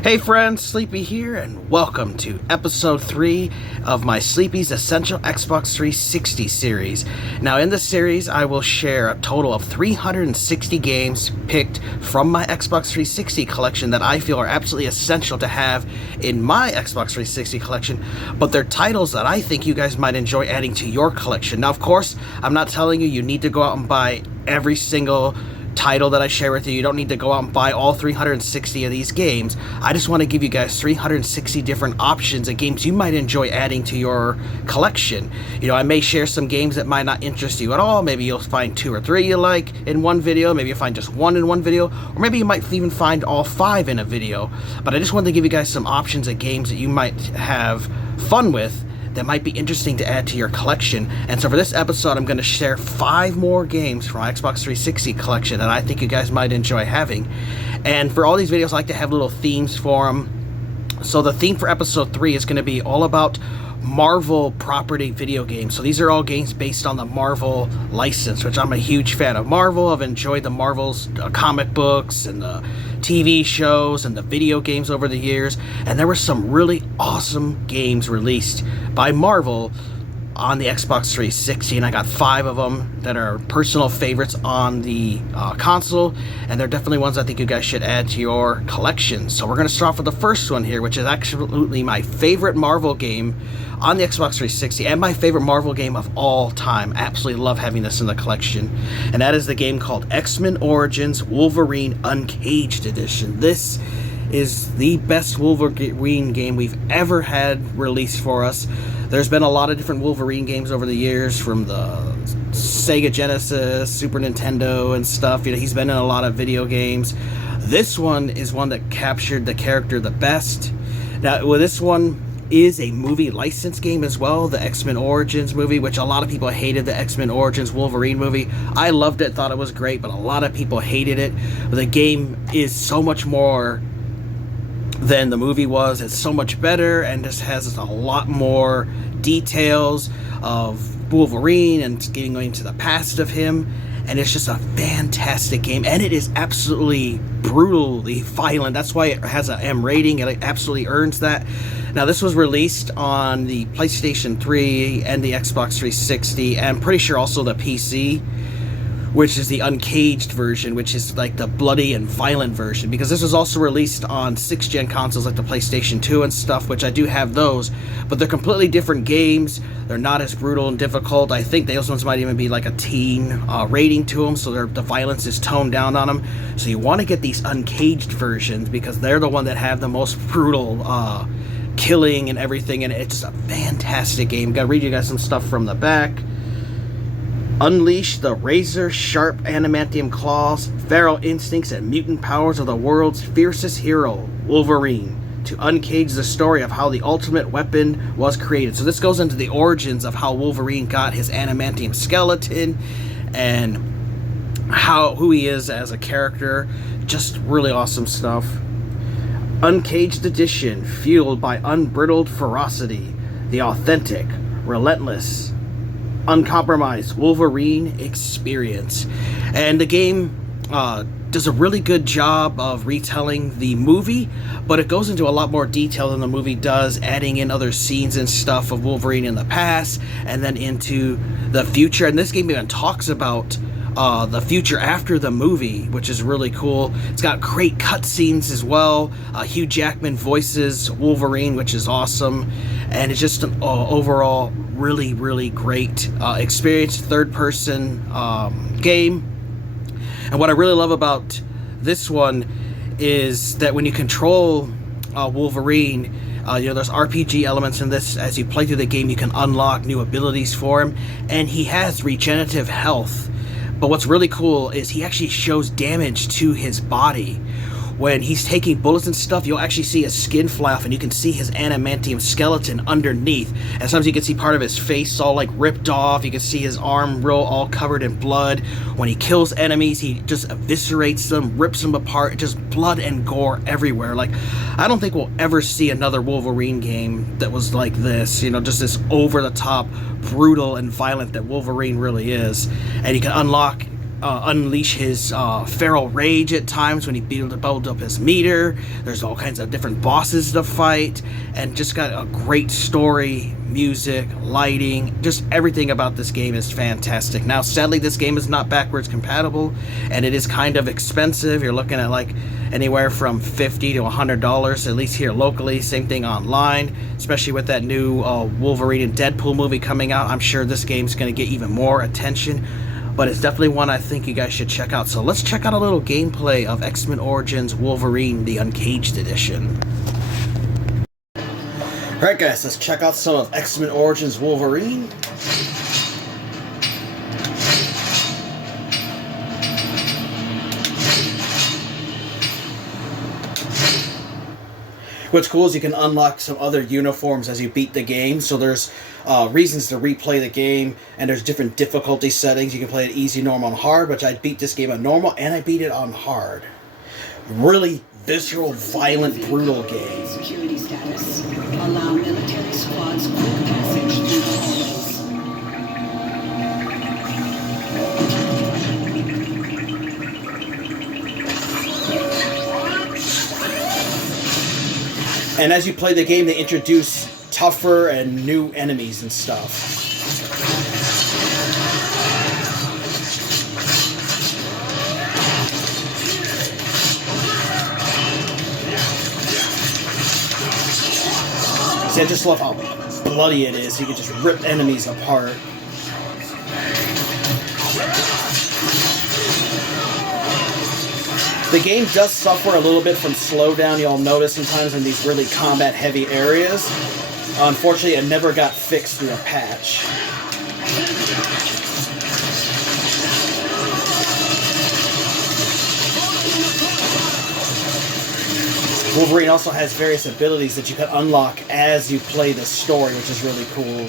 Hey friends, Sleepy here, and welcome to episode 3 of my Sleepy's Essential Xbox 360 series. Now in this series, I will share a total of 360 games picked from my Xbox 360 collection that I feel are absolutely essential to have in my Xbox 360 collection, but they're titles that I think you guys might enjoy adding to your collection. Now of course, I'm not telling you need to go out and buy every single title that I share with you. You don't need to go out and buy all 360 of these games. I just want to give you guys 360 different options of games you might enjoy adding to your collection. You know, I may share some games that might not interest you at all. Maybe you'll find 2 or 3 you like in one video. Maybe you'll find just 1 in one video. Or maybe you might even find all 5 in a video. But I just wanted to give you guys some options of games that you might have fun with that might be interesting to add to your collection. And so for this episode, I'm going to share 5 more games from my Xbox 360 collection that I think you guys might enjoy having. And for all these videos, I like to have little themes for them. So the theme for episode 3 is going to be all about Marvel property video games. So these are all games based on the Marvel license, which I'm a huge fan of Marvel. I've enjoyed the Marvel's comic books and the TV shows and the video games over the years, and there were some really awesome games released by Marvel on the Xbox 360, and I got 5 of them that are personal favorites on the console, and they're definitely ones I think you guys should add to your collection. So we're going to start off with the first one here, which is absolutely my favorite Marvel game on the Xbox 360 and my favorite Marvel game of all time. Absolutely love having this in the collection, and that is the game called X-Men Origins Wolverine Uncaged Edition. This is the best Wolverine game we've ever had released for us. There's been a lot of different Wolverine games over the years, from the Sega Genesis, Super Nintendo and stuff. You know, he's been in a lot of video games. This one is one that captured the character the best. Now, well, this one is a movie license game as well, the X-Men Origins movie, which a lot of people hated the X-Men Origins Wolverine movie. I loved it, thought it was great, but a lot of people hated it. The game is so much more than the movie was. It's so much better and just has a lot more details of Wolverine and getting into the past of him, and it's just a fantastic game, and it is absolutely brutally violent. That's why it has an M rating, and it absolutely earns that. Now this was released on the PlayStation 3 and the Xbox 360, and I'm pretty sure also the PC, which is the Uncaged version, which is like the bloody and violent version, because this was also released on 6th gen consoles like the PlayStation 2 and stuff, which I do have those, but they're completely different games. They're not as brutal and difficult. I think those ones might even be like a teen rating to them, so the violence is toned down on them. So you want to get these Uncaged versions because they're the one that have the most brutal killing and everything, and it's just a fantastic game. Gotta read you guys some stuff from the back. Unleash the razor-sharp adamantium claws, feral instincts, and mutant powers of the world's fiercest hero, Wolverine, to uncage the story of how the ultimate weapon was created. So this goes into the origins of how Wolverine got his adamantium skeleton and who he is as a character. Just really awesome stuff. Uncaged Edition, fueled by unbridled ferocity, the authentic, relentless, uncompromised Wolverine experience. And the game does a really good job of retelling the movie, but it goes into a lot more detail than the movie does, adding in other scenes and stuff of Wolverine in the past and then into the future. And this game even talks about the future after the movie, which is really cool. It's got great cutscenes as well. Hugh Jackman voices Wolverine, which is awesome, and it's just an overall really, really great experience, third-person game. And what I really love about this one is that when you control Wolverine, there's RPG elements in this. As you play through the game, you can unlock new abilities for him, and he has regenerative health. But what's really cool is he actually shows damage to his body. When he's taking bullets and stuff, you'll actually see his skin fly off, and you can see his adamantium skeleton underneath. And sometimes you can see part of his face all like ripped off. You can see his arm roll all covered in blood. When he kills enemies, he just eviscerates them, rips them apart, just blood and gore everywhere. Like, I don't think we'll ever see another Wolverine game that was like this, you know, just this over-the-top, brutal and violent that Wolverine really is. And you can unlock unleash his feral rage at times when he builds up his meter. There's all kinds of different bosses to fight, and just got a great story, music, lighting, just everything about this game is fantastic. Now, sadly, this game is not backwards compatible, and it is kind of expensive. You're looking at like anywhere from $50 to $100, at least here locally. Same thing online, especially with that new Wolverine and Deadpool movie coming out. I'm sure this game's going to get even more attention, but it's definitely one I think you guys should check out. So let's check out a little gameplay of X-Men Origins Wolverine, the Uncaged edition. Alright guys, let's check out some of X-Men Origins Wolverine. What's cool is you can unlock some other uniforms as you beat the game, so there's reasons to replay the game, and there's different difficulty settings. You can play it easy, normal, and hard, which I beat this game on normal, and I beat it on hard. Really visceral, violent, brutal game. Security status. Allow military squads quick passage through the hallways. And as you play the game, they introduce tougher and new enemies and stuff. See, I just love how bloody it is. You can just rip enemies apart. The game does suffer a little bit from slowdown. You'll notice sometimes in these really combat-heavy areas. Unfortunately, it never got fixed through a patch. Wolverine also has various abilities that you can unlock as you play the story, which is really cool.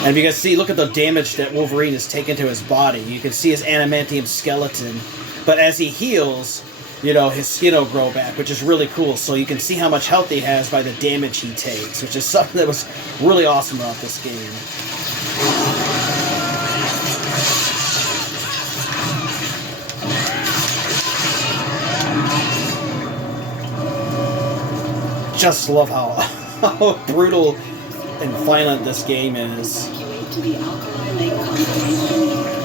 And if you guys see, look at the damage that Wolverine has taken to his body. You can see his adamantium skeleton. But as he heals, you know, his skin will grow back, which is really cool. So you can see how much health he has by the damage he takes, which is something that was really awesome about this game. Just love how brutal and violent this game is. To the Alkali Lake complex.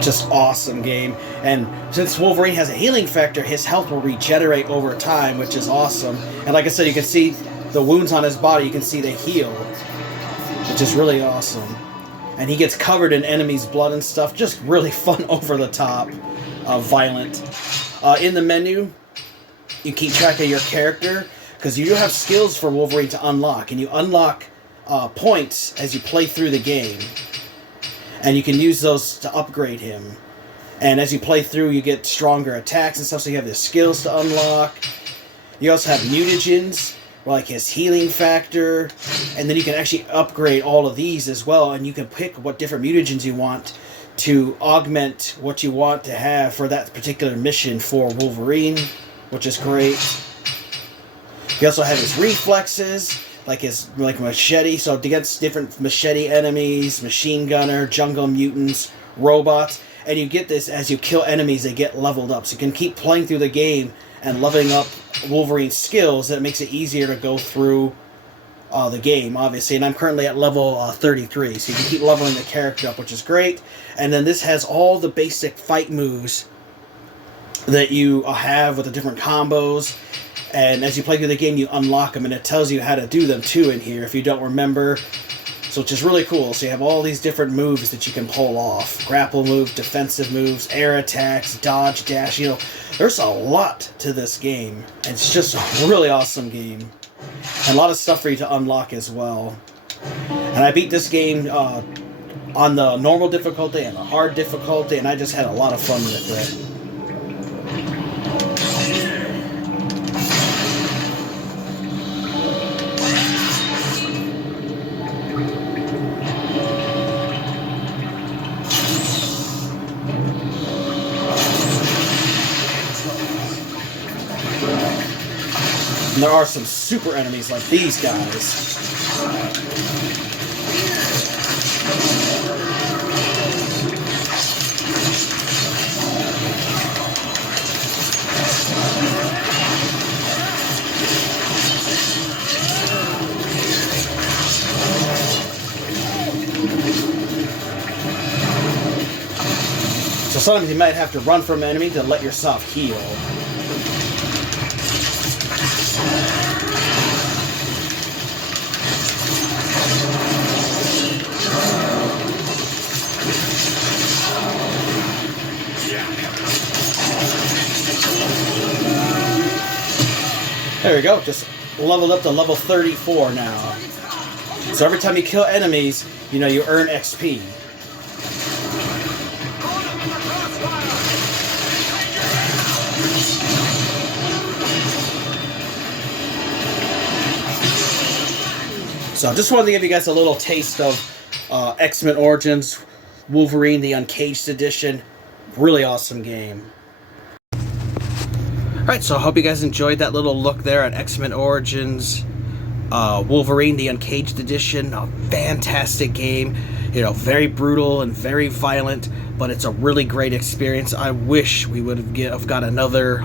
Just awesome game. And since Wolverine has a healing factor, his health will regenerate over time, which is awesome. And like I said, you can see the wounds on his body, you can see they heal, which is really awesome. And he gets covered in enemies' blood and stuff. Just really fun, over the top, violent. In the menu, you keep track of your character, because you do have skills for Wolverine to unlock, and you unlock points as you play through the game. And you can use those to upgrade him. And as you play through, you get stronger attacks and stuff, so you have the skills to unlock. You also have mutagens, like his healing factor, and then you can actually upgrade all of these as well, and you can pick what different mutagens you want to augment what you want to have for that particular mission for Wolverine, which is great. You also have his reflexes, like his machete, so against different machete enemies, machine gunner, jungle mutants, robots, and you get this as you kill enemies, they get leveled up. So you can keep playing through the game and leveling up Wolverine's skills. That makes it easier to go through the game, obviously. And I'm currently at level 33, so you can keep leveling the character up, which is great. And then this has all the basic fight moves that you have with the different combos. And as you play through the game, you unlock them, and it tells you how to do them too in here if you don't remember. So it's just really cool. So you have all these different moves that you can pull off. Grapple moves, defensive moves, air attacks, dodge, dash. You know, there's a lot to this game. And it's just a really awesome game. And a lot of stuff for you to unlock as well. And I beat this game on the normal difficulty and the hard difficulty, and I just had a lot of fun with it. And there are some super enemies like these guys. So sometimes you might have to run from an enemy to let yourself heal. There we go, just leveled up to level 34 now. So every time you kill enemies, you know, you earn XP. So I just wanted to give you guys a little taste of X-Men Origins, Wolverine, the Uncaged edition. Really awesome game. Alright, so I hope you guys enjoyed that little look there at X-Men Origins, Wolverine, the Uncaged edition. A fantastic game. You know, very brutal and very violent, but it's a really great experience. I wish we would have got another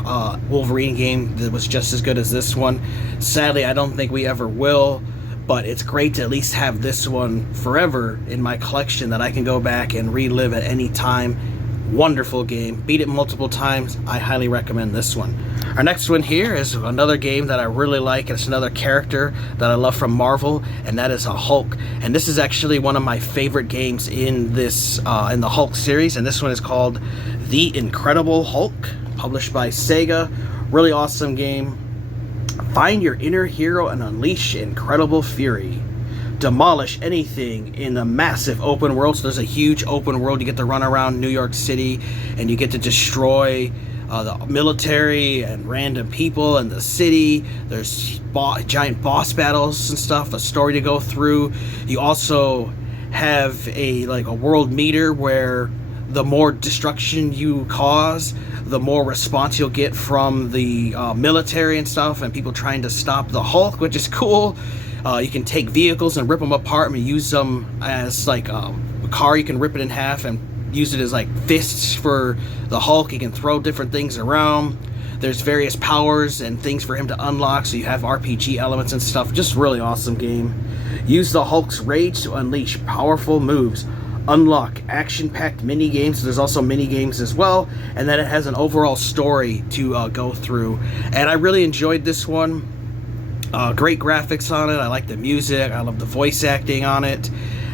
Wolverine game that was just as good as this one. Sadly, I don't think we ever will. But it's great to at least have this one forever in my collection that I can go back and relive at any time. Wonderful game. Beat it multiple times. I highly recommend this one. Our next one here is another game that I really like. It's another character that I love from Marvel, and that is a Hulk. And this is actually one of my favorite games in this in the Hulk series. And this one is called The Incredible Hulk, published by Sega. Really awesome game. Find your inner hero and unleash incredible fury. Demolish anything in the massive open world. So there's a huge open world. You get to run around New York City and you get to destroy the military and random people in the city. There's giant boss battles and stuff, a story to go through. You also have a world meter where the more destruction you cause, the more response you'll get from the military and stuff, and people trying to stop the Hulk, which is cool. You can take vehicles and rip them apart and use them as a car. You can rip it in half and use it as fists for the Hulk. You can throw different things around. There's various powers and things for him to unlock, so you have RPG elements and stuff. Just really awesome game. Use the Hulk's rage to unleash powerful moves. Unlock action-packed mini-games. There's also mini-games as well, and then it has an overall story to go through. And I really enjoyed this one. Great graphics on it. I like the music. I love the voice acting on it,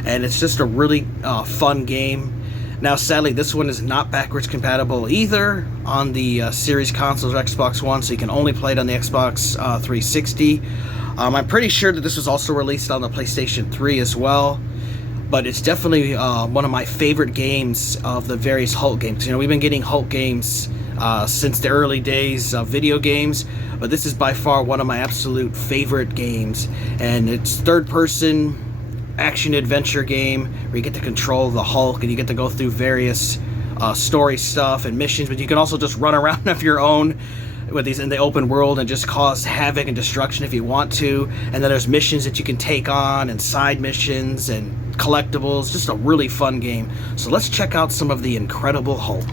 and it's just a really fun game. Now, sadly, this one is not backwards compatible either on the series consoles or Xbox One, so you can only play it on the Xbox 360. I'm pretty sure that this was also released on the PlayStation 3 as well. But it's definitely one of my favorite games of the various Hulk games. You know, we've been getting Hulk games since the early days of video games, but this is by far one of my absolute favorite games. And it's third-person action-adventure game where you get to control the Hulk and you get to go through various story stuff and missions, but you can also just run around of your own with these in the open world and just cause havoc and destruction if you want to. And then there's missions that you can take on and side missions and collectibles. Just a really fun game. So let's check out some of the Incredible Hulk.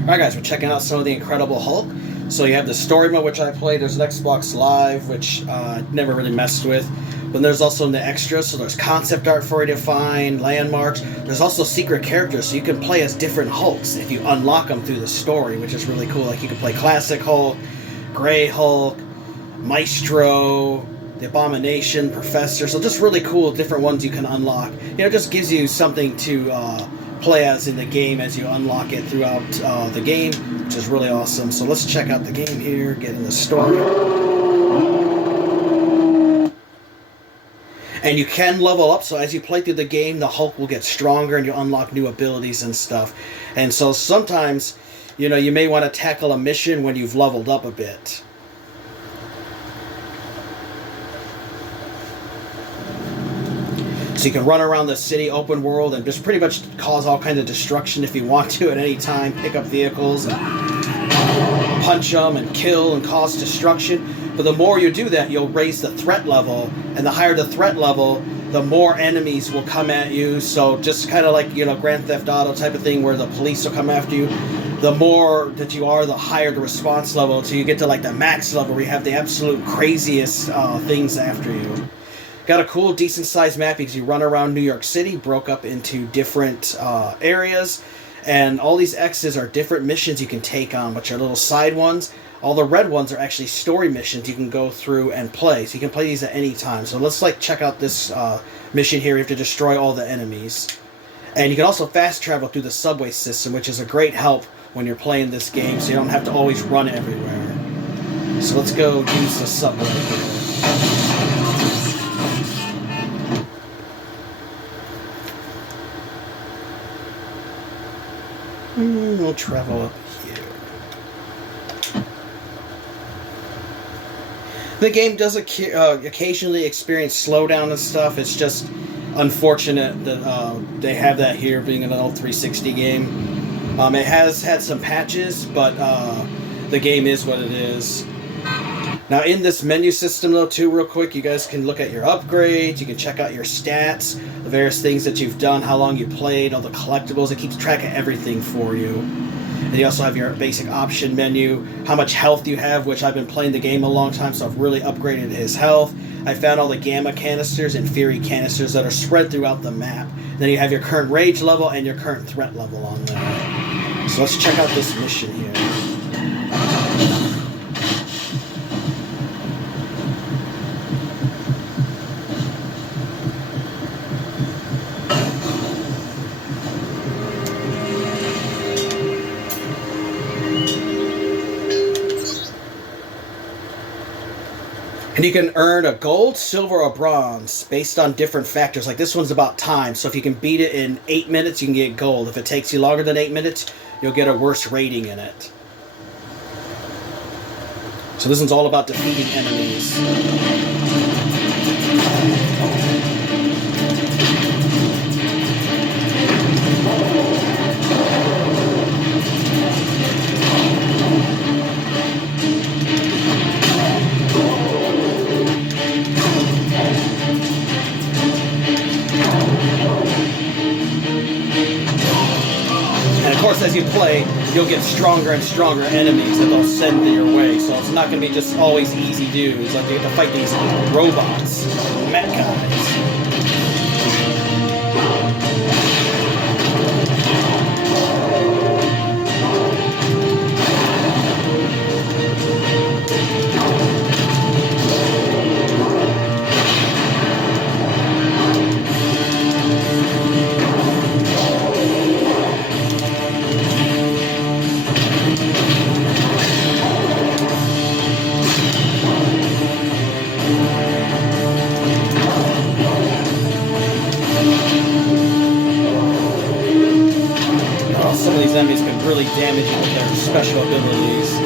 Alright guys, we're checking out some of the Incredible Hulk. So you have the story mode, which I played. There's an Xbox Live, which I never really messed with. But there's also the extras, so there's concept art for you to find, landmarks. There's also secret characters, so you can play as different Hulks if you unlock them through the story, which is really cool. Like you can play Classic Hulk, Grey Hulk, Maestro, the Abomination, Professor. So just really cool different ones you can unlock. You know, it just gives you something to play as in the game as you unlock it throughout the game, which is really awesome. So let's check out the game here, get in the story. And you can level up, so as you play through the game, the Hulk will get stronger and you unlock new abilities and stuff. And so sometimes, you know, you may want to tackle a mission when you've leveled up a bit. So you can run around the city, open world, and just pretty much cause all kinds of destruction if you want to at any time. Pick up vehicles and punch them and kill and cause destruction. But the more you do that, you'll raise the threat level, and the higher the threat level, the more enemies will come at you. So just kind of like, you know, Grand Theft Auto type of thing where the police will come after you. The more that you are, the higher the response level. So you get to like the max level where you have the absolute craziest things after you. Got a cool, decent-sized map because you run around New York City, broke up into different areas. And all these X's are different missions you can take on, which are little side ones. All the red ones are actually story missions you can go through and play. So you can play these at any time. So let's like check out this mission here. You have to destroy all the enemies. And you can also fast travel through the subway system, which is a great help when you're playing this game, so you don't have to always run everywhere. So let's go use the subway here. We'll travel up here. The game does occasionally experience slowdown and stuff. It's just unfortunate that they have that here, being an old 360 game. It has had some patches, but the game is what it is. Now, in this menu system, though, too, real quick, you guys can look at your upgrades. You can check out your stats, the various things that you've done, how long you played, all the collectibles. It keeps track of everything for you. And you also have your basic option menu, how much health you have, which I've been playing the game a long time, so I've really upgraded his health. I found all the gamma canisters and fury canisters that are spread throughout the map. Then you have your current rage level and your current threat level on there. So let's check out this mission here. And you can earn a gold, silver, or bronze based on different factors. Like this one's about time. So if you can beat it in 8 minutes, you can get gold. If it takes you longer than 8 minutes, you'll get a worse rating in it. So this one's all about defeating enemies. Of course, as you play, you'll get stronger and stronger enemies that they'll send your way. So it's not going to be just always easy dudes. Like you have to fight these robots, mech guys. Some of these enemies can really damage you with their special abilities.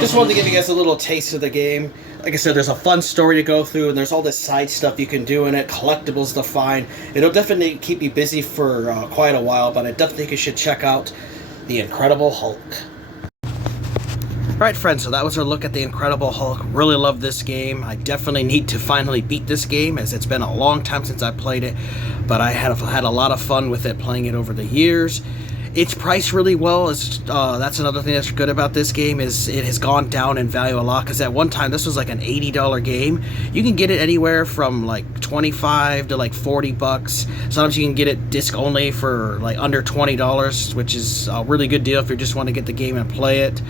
Just wanted to give you guys a little taste of the game. Like I said, there's a fun story to go through, and there's all this side stuff you can do in it, collectibles to find. It'll definitely keep you busy for quite a while, but I definitely think you should check out The Incredible Hulk. Alright friends, so that was our look at The Incredible Hulk. Really love this game. I definitely need to finally beat this game, as it's been a long time since I played it, but I had a lot of fun with it, playing it over the years. It's priced really well. That's another thing that's good about this game, is it has gone down in value a lot, because at one time this was like an $80 game. You can get it anywhere from like $25 to like $40. Sometimes you can get it disc only for like under $20, which is a really good deal if you just want to get the game and play it.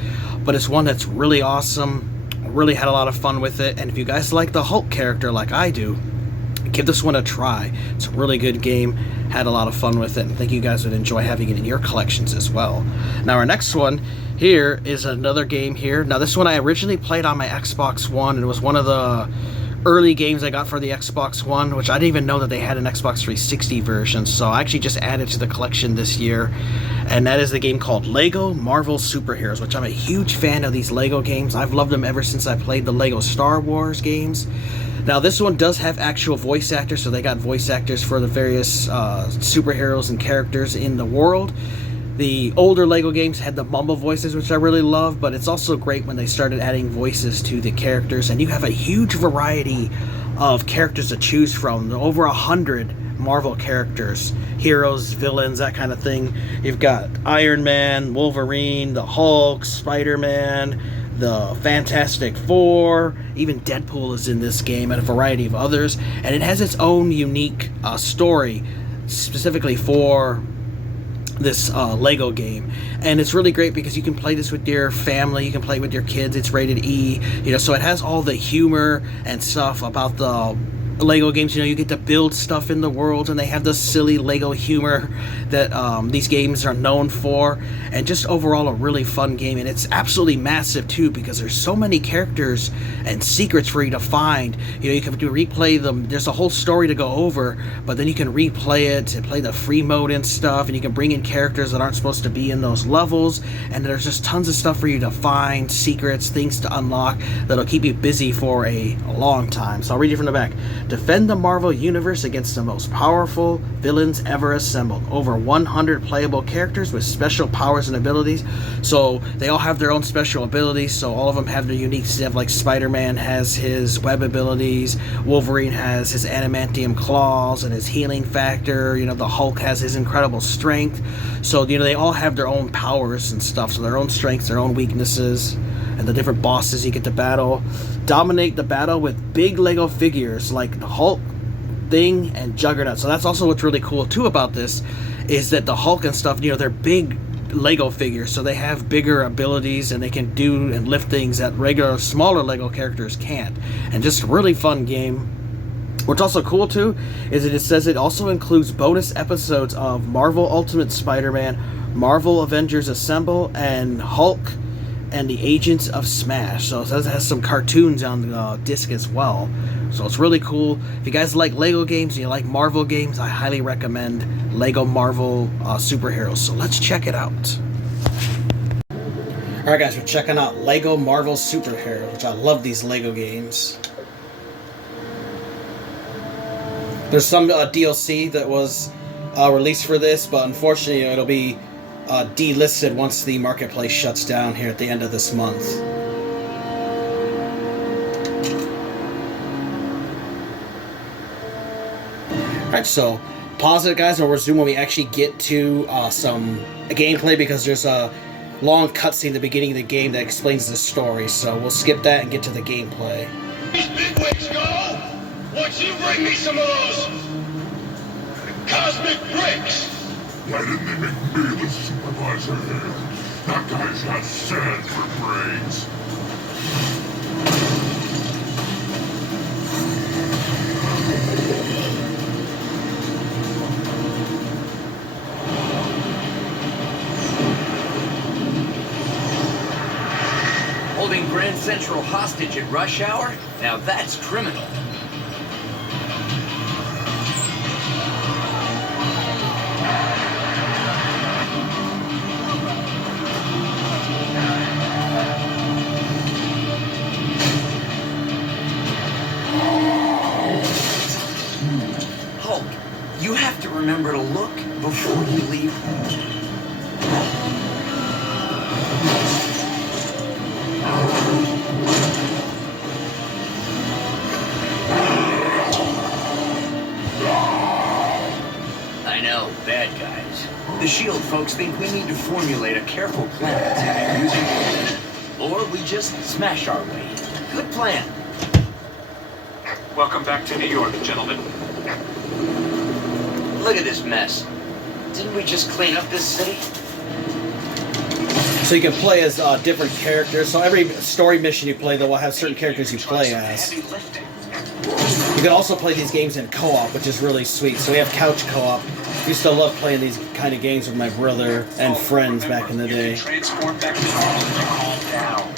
But it's one that's really awesome. I really had a lot of fun with it, and if you guys like the Hulk character like I do, give this one a try. It's a really good game. Had a lot of fun with it, and I think you guys would enjoy having it in your collections as well. Now our next one here is another game here. Now this one I originally played on my Xbox One, and it was one of the early games I got for the Xbox One, which I didn't even know that they had an Xbox 360 version, so I actually just added to the collection this year, and that is the game called Lego Marvel Superheroes, which I'm a huge fan of these Lego games. I've loved them ever since I played the Lego Star Wars games. Now this one does have actual voice actors, so they got voice actors for the various superheroes and characters in the world. The older Lego games had the mumble voices, which I really love, but it's also great when they started adding voices to the characters, and you have a huge variety of characters to choose from. Over 100 Marvel characters, heroes, villains, that kind of thing. You've got Iron Man, Wolverine, the Hulk, Spider-Man, the Fantastic Four, even Deadpool is in this game, and a variety of others, and it has its own unique story specifically for this Lego game, and it's really great because you can play this with your family, you can play it with your kids. It's rated E, so it has all the humor and stuff about the Lego games. You get to build stuff in the world, and they have the silly Lego humor that these games are known for, and just overall a really fun game. And it's absolutely massive too, because there's so many characters and secrets for you to find. You can replay them. There's a whole story to go over, but then you can replay it and play the free mode and stuff, and you can bring in characters that aren't supposed to be in those levels, and there's just tons of stuff for you to find, secrets, things to unlock that'll keep you busy for a long time. So I'll read you from the back. Defend the Marvel Universe against the most powerful villains ever assembled. Over 100 playable characters with special powers and abilities. So they all have their own special abilities, so all of them have their unique stuff. Like Spider-Man has his web abilities, Wolverine has his adamantium claws and his healing factor, the Hulk has his incredible strength. So they all have their own powers and stuff, so their own strengths, their own weaknesses, and the different bosses you get to battle. Dominate the battle with big Lego figures like the Hulk, Thing, and Juggernaut. So that's also what's really cool too about this, is that the Hulk and stuff, they're big Lego figures, so they have bigger abilities and they can do and lift things that regular smaller Lego characters can't. And just a really fun game. What's also cool too is that it says it also includes bonus episodes of Marvel Ultimate Spider-Man, Marvel Avengers Assemble, and Hulk and the Agents of Smash. So it says it has some cartoons on the disc as well. So it's really cool. If you guys like Lego games and you like Marvel games, I highly recommend Lego Marvel Superheroes. So let's check it out. Alright guys, we're checking out Lego Marvel Superheroes, which I love these Lego games. There's some DLC that was released for this, but unfortunately it'll be delisted once the marketplace shuts down here at the end of this month. Alright, so pause it guys, and we'll resume when we actually get to some gameplay, because there's a long cutscene at the beginning of the game that explains the story, so we'll skip that and get to the gameplay. These bigwigs go! Why don't you bring me some of those cosmic bricks? Why didn't they make me the supervisor here? That guy's got sand for brains. Holding Grand Central hostage at rush hour? Now that's criminal. Hulk, you have to remember to look before you leave. I know, bad guys. The S.H.I.E.L.D. folks think we need to formulate a careful plan of attack using, or we just smash our way in. Good plan. Welcome back to New York, gentlemen. Look at this mess. Didn't we just clean up this city? So you can play as different characters. So every story mission you play, though, will have certain characters you play as. Heavy lifting. You can also play these games in co-op, which is really sweet. So we have couch co-op. I used to love playing these kind of games with my brother and friends back in the day. Transform back to normal and calm down.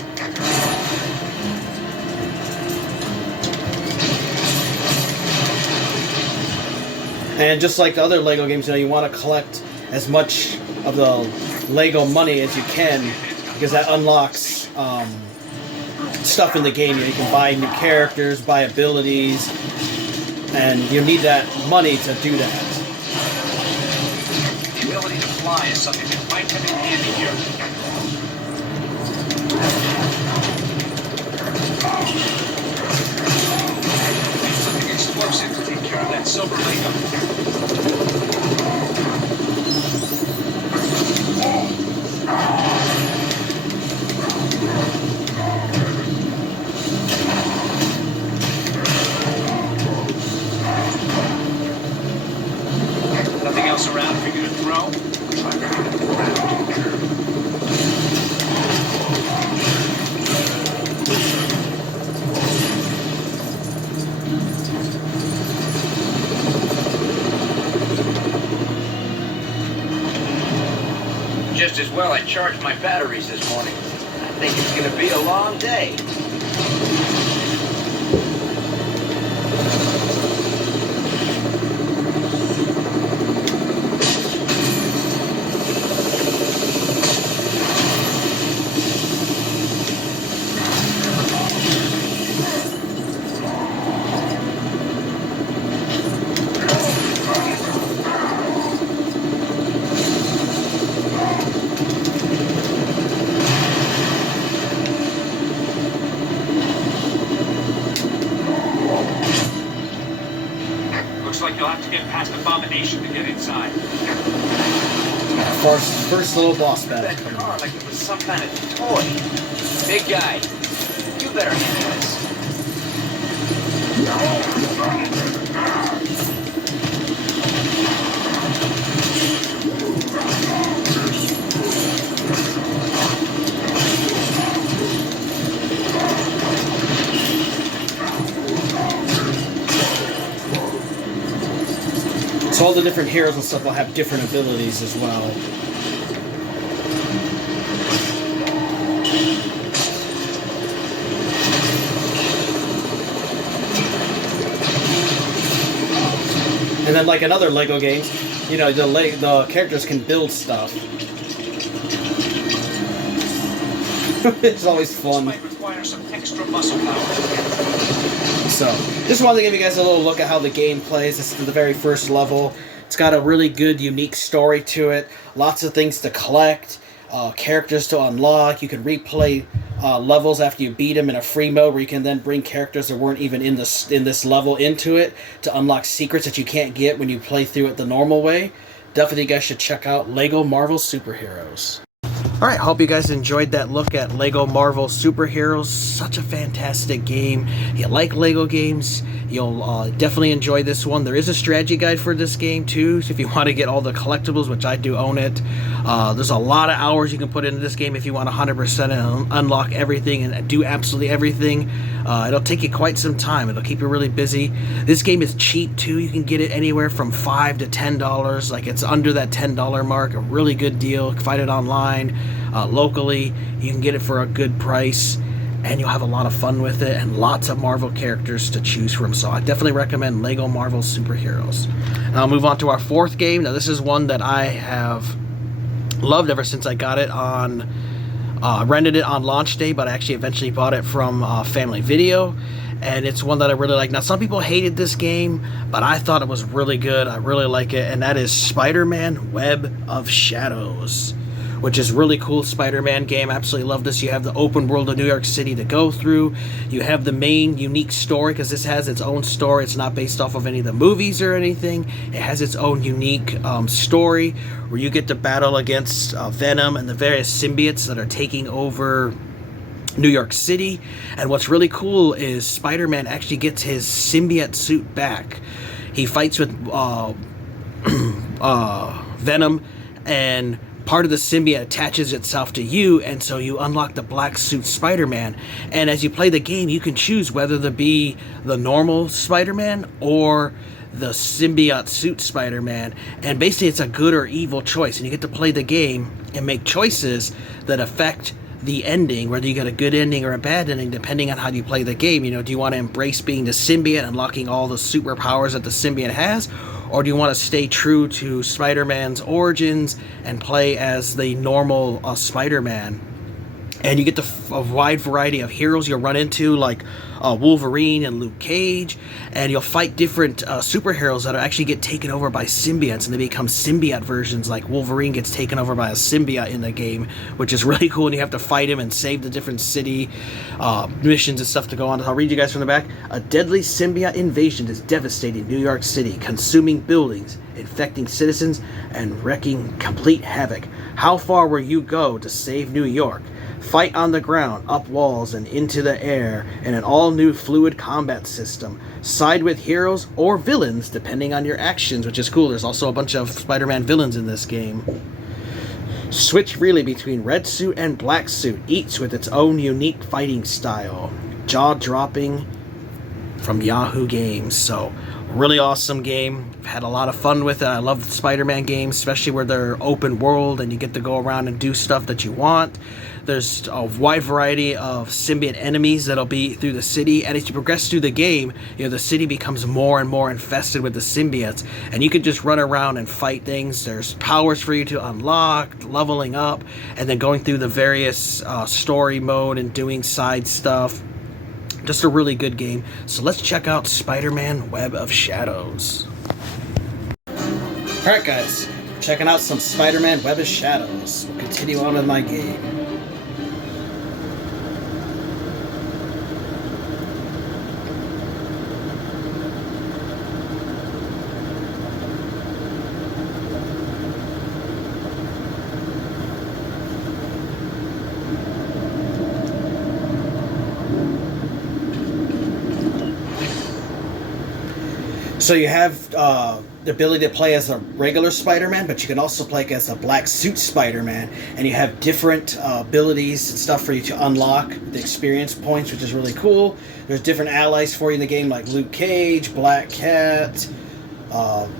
And just like the other Lego games, you want to collect as much of the Lego money as you can, because that unlocks stuff in the game. You can buy new characters, buy abilities, and you need that money to do that. The ability to fly is something that might come in handy here. Something explosive to take care of that silver Lego. Nothing else around for you to throw? Just as well I charged my batteries this morning. I think it's gonna be a long day. Like you'll have to get past Abomination to get inside. First little boss battle. That car like it was some kind of toy. Big guy, you better handle this. So all the different heroes and stuff will have different abilities as well. And then like in other Lego games, you know, the characters can build stuff. It's always fun. This might require some extra muscle power. So, just wanted to give you guys a little look at how the game plays. This is the very first level. It's got a really good, unique story to it. Lots of things to collect, characters to unlock. You can replay levels after you beat them in a free mode, where you can then bring characters that weren't even in this level into it to unlock secrets that you can't get when you play through it the normal way. Definitely, you guys should check out Lego Marvel Superheroes. Alright, hope you guys enjoyed that look at Lego Marvel Superheroes. Such a fantastic game. If you like Lego games, you'll definitely enjoy this one. There is a strategy guide for this game too, so if you want to get all the collectibles, which I do own it. There's a lot of hours you can put into this game if you want 100% and unlock everything and do absolutely everything. It'll take you quite some time. It'll keep you really busy. This game is cheap too. You can get it anywhere from $5 to $10. Like, it's under that $10 mark. A really good deal. You can find it online. Locally, you can get it for a good price, and you'll have a lot of fun with it, and lots of Marvel characters to choose from. So I definitely recommend Lego Marvel Superheroes. Now I'll move on to our fourth game. Now this is one that I have loved ever since I got it on, rented it on launch day, but I actually eventually bought it from Family Video, and it's one that I really like. Now some people hated this game, but I thought it was really good. I really like it, and that is Spider-Man Web of Shadows, which is really cool Spider-Man game. Absolutely love this. You have the open world of New York City to go through. You have the main unique story, because this has its own story. It's not based off of any of the movies or anything. It has its own unique story where you get to battle against Venom and the various symbiotes that are taking over New York City. And what's really cool is Spider-Man actually gets his symbiote suit back. He fights with Venom, and part of the symbiote attaches itself to you, and so you unlock the black suit Spider-Man. And as you play the game, you can choose whether to be the normal Spider-Man or the symbiote suit Spider-Man, and basically it's a good or evil choice, and you get to play the game and make choices that affect the ending, whether you get a good ending or a bad ending, depending on how you play the game. You know, do you want to embrace being the symbiote, unlocking all the superpowers that the symbiote has, or do you want to stay true to Spider-Man's origins and play as the normal Spider-Man? And you get a wide variety of heroes you'll run into, like Wolverine and Luke Cage, and you'll fight different superheroes that actually get taken over by symbiotes, and they become symbiote versions, like Wolverine gets taken over by a symbiote in the game, which is really cool, and you have to fight him and save the different city missions and stuff to go on. I'll read you guys from the back. A deadly symbiote invasion is devastating New York City, consuming buildings, infecting citizens, and wreaking complete havoc. How far will you go to save New York? Fight on the ground, up walls, and into the air in an all-new fluid combat system. Side with heroes or villains, depending on your actions, which is cool. There's also a bunch of Spider-Man villains in this game. Switch freely between red suit and black suit, each with its own unique fighting style. Jaw-dropping from Yahoo Games. So, really awesome game. I've had a lot of fun with it. I love the Spider-Man games, especially where they're open world and you get to go around and do stuff that you want. There's a wide variety of symbiote enemies that'll be through the city, and as you progress through the game, you know, the city becomes more and more infested with the symbiotes, and you can just run around and fight things. There's powers for you to unlock, leveling up, and then going through the various story mode and doing side stuff. Just a really good game. So let's check out Spider-Man Web of Shadows. Alright guys, checking out some Spider-Man Web of Shadows. We'll continue on with my game. So you have the ability to play as a regular Spider-Man, but you can also play as a black suit Spider-Man, and you have different abilities and stuff for you to unlock the experience points, which is really cool. There's different allies for you in the game, like Luke Cage, Black Cat.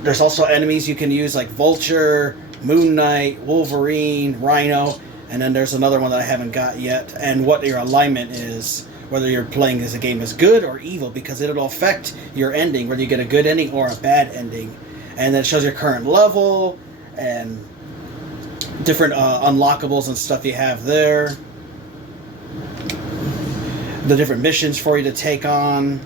There's also enemies you can use, like Vulture, Moon Knight, Wolverine, Rhino, and then there's another one that I haven't got yet, and what your alignment is, whether you're playing as a game as good or evil, because it'll affect your ending, whether you get a good ending or a bad ending. And then it shows your current level and different unlockables and stuff you have there. The different missions for you to take on.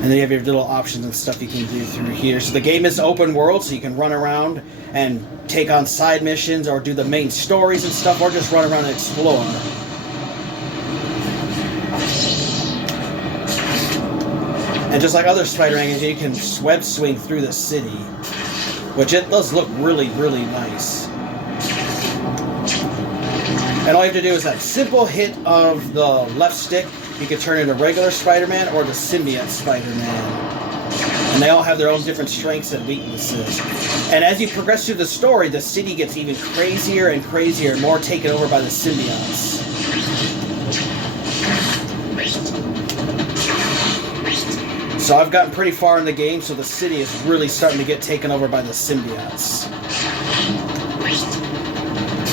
And then you have your little options and stuff you can do through here. So the game is open world, so you can run around and take on side missions or do the main stories and stuff, or just run around and explore. And just like other Spider-Man games, you can web swing through the city, which it does look really, really nice. And all you have to do is that simple hit of the left stick. You can turn into regular Spider-Man or the symbiote Spider-Man. And they all have their own different strengths and weaknesses. And as you progress through the story, the city gets even crazier and crazier, more taken over by the symbiotes. So I've gotten pretty far in the game, so the city is really starting to get taken over by the symbiotes.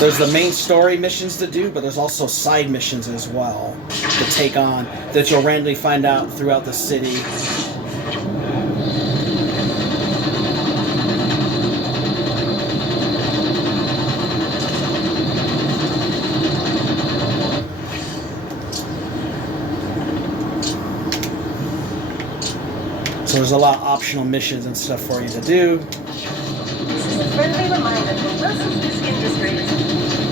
There's the main story missions to do, but there's also side missions as well to take on that you'll randomly find out throughout the city. So there's a lot of optional missions and stuff for you to do. This is a friendly reminder from Wilson's Disc Industries.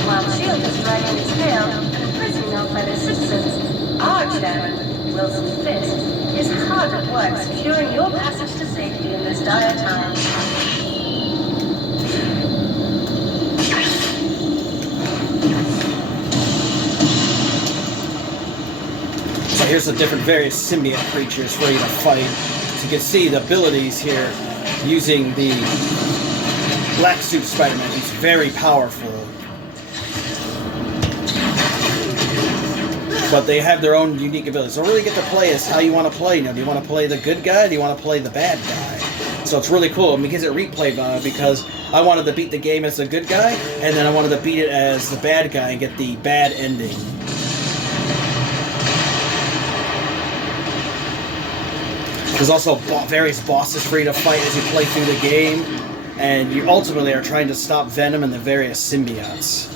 While S.H.I.E.L.D. is dragging its tail and imprisoning our fellow citizens, our chairman, Wilson Fisk, is hard at work securing your passage to safety in this dire time. So here's the different various symbiote creatures for you to fight. So you can see the abilities here using the Black Suit Spider-Man. He's very powerful. But they have their own unique abilities. So really get to play is how you want to play. Do you want to play the good guy? Or do you want to play the bad guy? So it's really cool. And because it replay because I wanted to beat the game as the good guy, and then I wanted to beat it as the bad guy and get the bad ending. There's also various bosses for you to fight as you play through the game, and you ultimately are trying to stop Venom and the various symbiotes.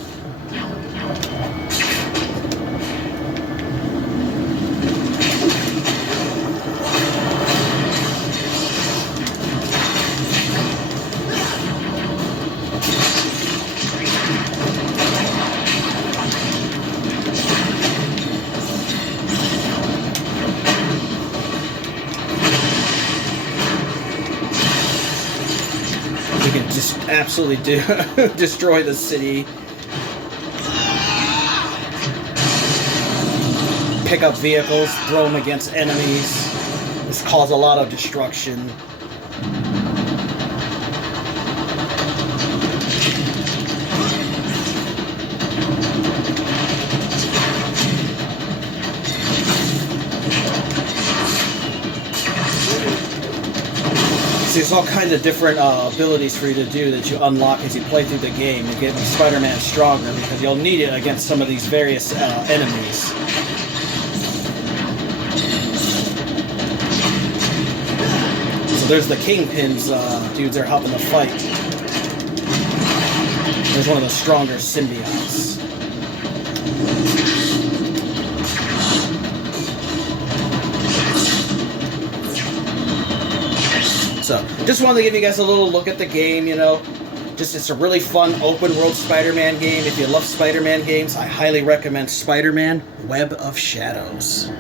You can just absolutely destroy the city. Pick up vehicles, throw them against enemies. This causes a lot of destruction. There's all kinds of different abilities for you to do that you unlock as you play through the game to get Spider-Man stronger, because you'll need it against some of these various enemies. So there's the Kingpin's dudes are helping to fight. There's one of the stronger symbiotes. So, just wanted to give you guys a little look at the game, it's a really fun open-world Spider-Man game. If you love Spider-Man games, I highly recommend Spider-Man Web of Shadows.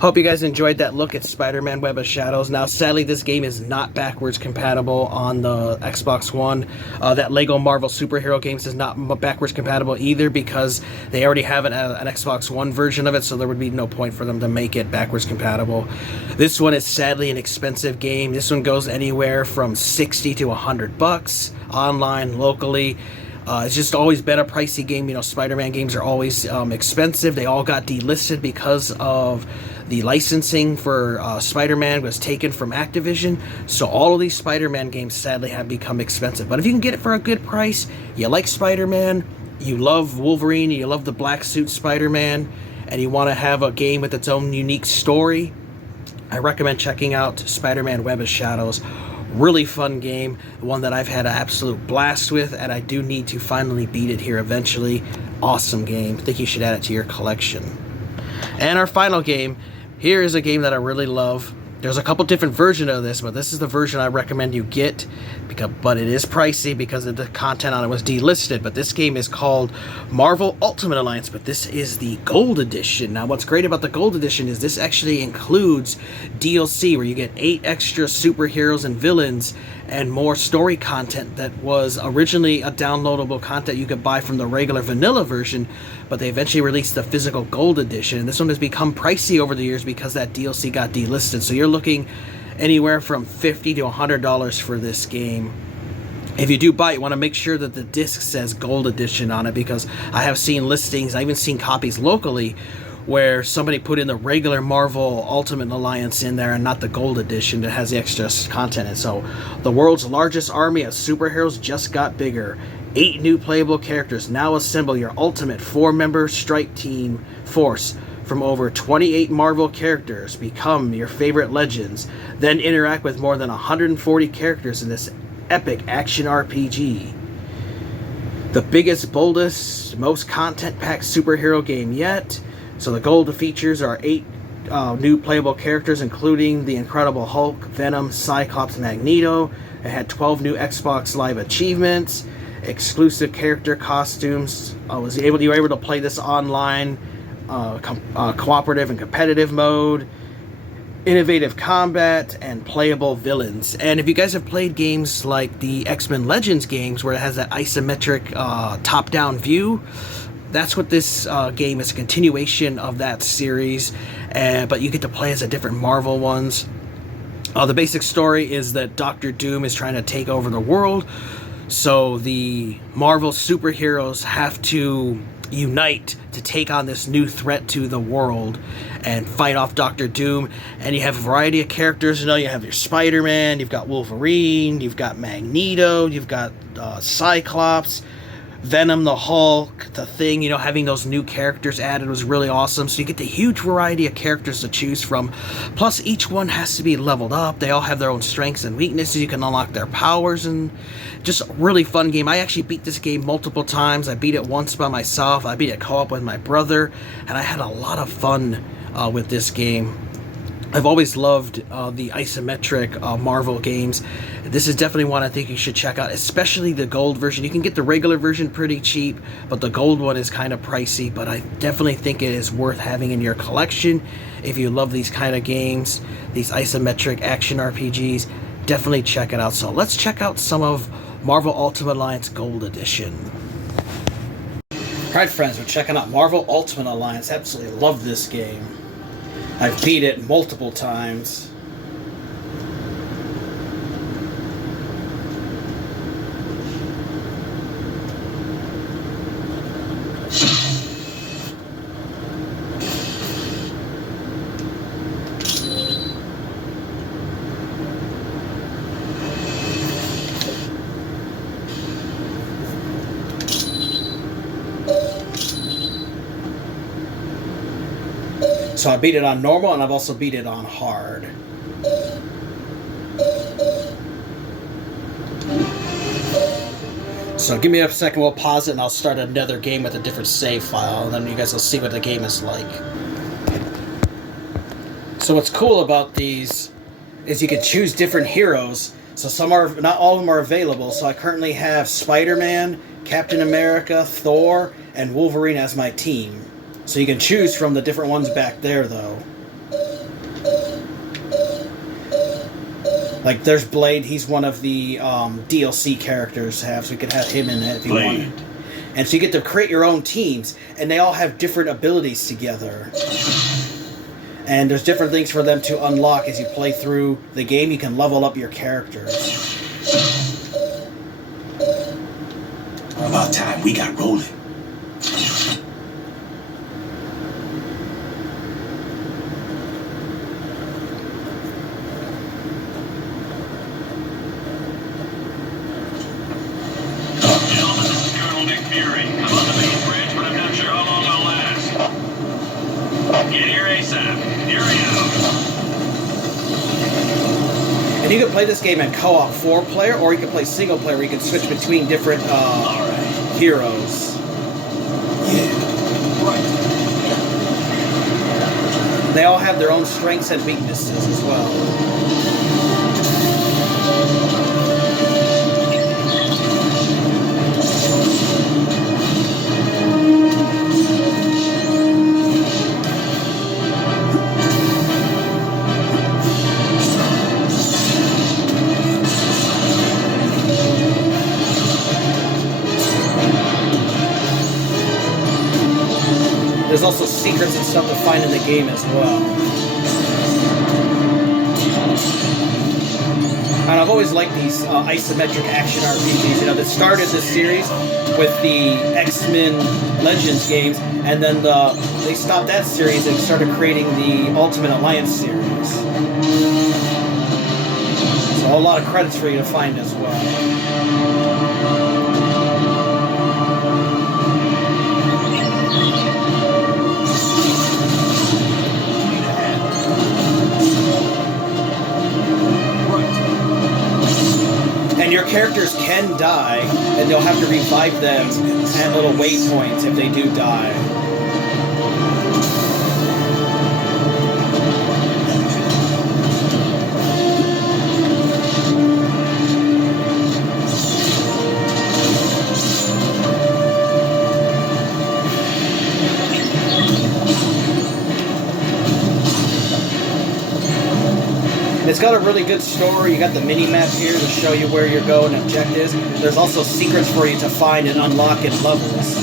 Hope you guys enjoyed that look at Spider-Man Web of Shadows. Now, sadly, this game is not backwards compatible on the Xbox One. That Lego Marvel Superhero Games is not backwards compatible either, because they already have an Xbox One version of it, so there would be no point for them to make it backwards compatible. This one is sadly an expensive game. This one goes anywhere from $60 to $100 online, locally. It's just always been a pricey game. Spider-Man games are always expensive. They all got delisted because of the licensing for Spider-Man was taken from Activision. So all of these Spider-Man games sadly have become expensive. But if you can get it for a good price, you like Spider-Man, you love Wolverine, you love the Black Suit Spider-Man, and you want to have a game with its own unique story, I recommend checking out Spider-Man Web of Shadows. Really fun game, one that I've had an absolute blast with, and I do need to finally beat it here eventually. Awesome game. I think you should add it to your collection. And our final game, here is a game that I really love. There's a couple different versions of this, but this is the version I recommend you get, but it is pricey because of the content on it was delisted. But this game is called Marvel Ultimate Alliance, but this is the Gold Edition. Now, what's great about the Gold Edition is this actually includes DLC, where you get 8 extra superheroes and villains and more story content that was originally a downloadable content you could buy from the regular vanilla version, but they eventually released the physical Gold Edition, and this one has become pricey over the years because that DLC got delisted. So you're looking anywhere from $50 to $100 for this game. If you do buy it, you want to make sure that the disc says Gold Edition on it, because I have seen listings, I've even seen copies locally where somebody put in the regular Marvel Ultimate Alliance in there and not the Gold Edition that has the extra content. And so the world's largest army of superheroes just got bigger. 8 new playable characters. Now assemble your ultimate 4-member strike team force from over 28 Marvel characters. Become your favorite legends. Then interact with more than 140 characters in this epic action RPG. The biggest, boldest, most content-packed superhero game yet. So the gold features are 8 new playable characters, including the Incredible Hulk, Venom, Cyclops, Magneto. It had 12 new Xbox Live achievements, exclusive character costumes. You were able to play this online, cooperative and competitive mode, innovative combat, and playable villains. And if you guys have played games like the X-Men Legends games, where it has that isometric top-down view, that's what this game is, a continuation of that series, but you get to play as the different Marvel ones. The basic story is that Doctor Doom is trying to take over the world, so the Marvel superheroes have to unite to take on this new threat to the world and fight off Doctor Doom. And you have a variety of characters. You know, you have your Spider-Man, you've got Wolverine, you've got Magneto, you've got Cyclops, Venom, the Hulk, the Thing. You know, having those new characters added was really awesome. So you get the huge variety of characters to choose from. Plus, each one has to be leveled up. They all have their own strengths and weaknesses. You can unlock their powers, and just a really fun game. I actually beat this game multiple times. I beat it once by myself. I beat it co-op with my brother, and I had a lot of fun with this game. I've always loved the isometric Marvel games. This is definitely one I think you should check out, especially the gold version. You can get the regular version pretty cheap, but the gold one is kind of pricey, but I definitely think it is worth having in your collection if you love these kind of games, these isometric action RPGs. Definitely check it out. So let's check out some of Marvel Ultimate Alliance Gold Edition. Alright friends, we're checking out Marvel Ultimate Alliance. Absolutely love this game. I've beat it multiple times. So I beat it on normal, and I've also beat it on hard. So give me a second, we'll pause it, and I'll start another game with a different save file, and then you guys will see what the game is like. So what's cool about these is you can choose different heroes. So some are, not all of them are available. So I currently have Spider-Man, Captain America, Thor, and Wolverine as my team. So you can choose from the different ones back there, though. Like, there's Blade. He's one of the DLC characters to have, so you can have him in it if you want. And so you get to create your own teams, and they all have different abilities together. And there's different things for them to unlock as you play through the game. You can level up your characters. About time we got rolling. And you can play this game in co-op 4-player, or you can play single-player where you can switch between different heroes. Yeah, right. They all have their own strengths and weaknesses as well. There's also secrets and stuff to find in the game as well. And I've always liked these isometric action RPGs. You know, that started this series with the X-Men Legends games, and then they stopped that series and started creating the Ultimate Alliance series. So a lot of credits for you to find as well. And your characters can die, and you'll have to revive them at little waypoints if they do die. It's got a really good story. You got the mini-map here to show you where you're going and objectives. There's also secrets for you to find and unlock in levels.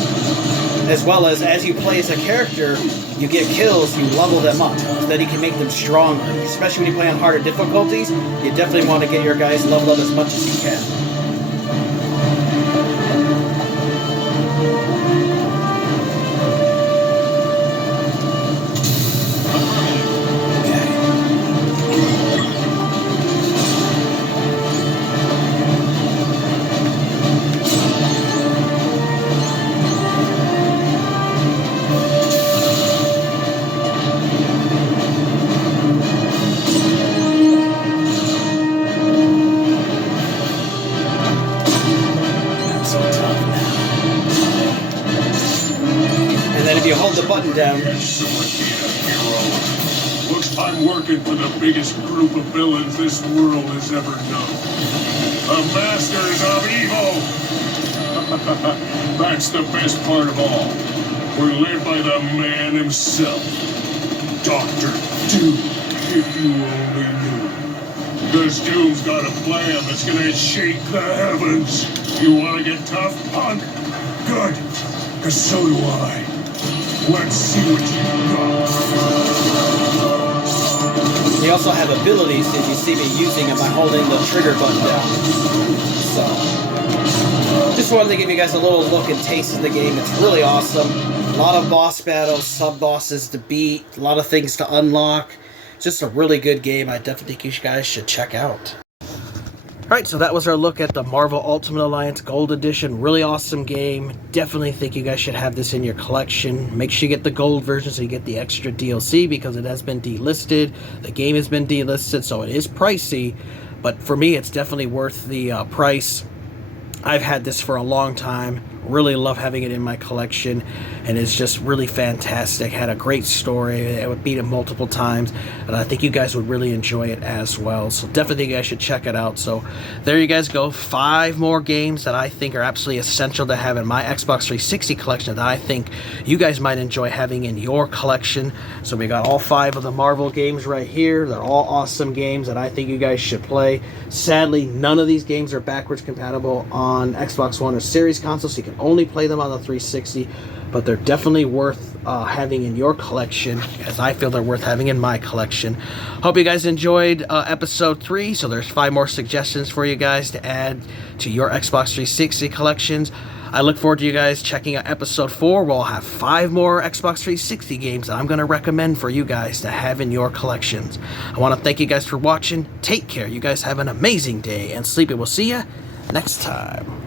As well as you play as a character, you get kills, you level them up. Then you can make them stronger. Especially when you play on harder difficulties, you definitely want to get your guys leveled up as much as you can. If you hold the button down. Looks I'm working for the biggest group of villains this world has ever known. The Masters of Evil! That's the best part of all. We're led by the man himself. Dr. Doom, if you only knew. This Doom's got a plan that's gonna shake the heavens. You wanna get tough, punk? Good, because so do I. Let's see what you got. They also have abilities if you see me using them by holding the trigger button down. So, just wanted to give you guys a little look and taste of the game. It's really awesome. A lot of boss battles, sub-bosses to beat, a lot of things to unlock. Just a really good game I definitely think you guys should check out. Alright, so that was our look at the Marvel Ultimate Alliance Gold Edition. Really awesome game. Definitely think you guys should have this in your collection. Make sure you get the gold version so you get the extra DLC because it has been delisted. The game has been delisted, so it is pricey. But for me, it's definitely worth the price. I've had this for a long time. Really love having it in my collection, and it's just really fantastic. Had a great story. I would beat it multiple times, and I think you guys would really enjoy it as well. So definitely you guys should check it out. So there you guys go. 5 more games that I think are absolutely essential to have in my Xbox 360 collection that I think you guys might enjoy having in your collection. So we got all 5 of the Marvel games right here. They're all awesome games that I think you guys should play. Sadly, none of these games are backwards compatible on Xbox One or Series consoles, so you can only play them on the 360, but they're definitely worth having in your collection, as I feel they're worth having in my collection. Hope you guys enjoyed episode 3, so there's 5 more suggestions for you guys to add to your Xbox 360 collections. I look forward to you guys checking out episode 4, where I'll have 5 more Xbox 360 games that I'm going to recommend for you guys to have in your collections. I want to thank you guys for watching. Take care. You guys have an amazing day, and Sleepy will see you next time.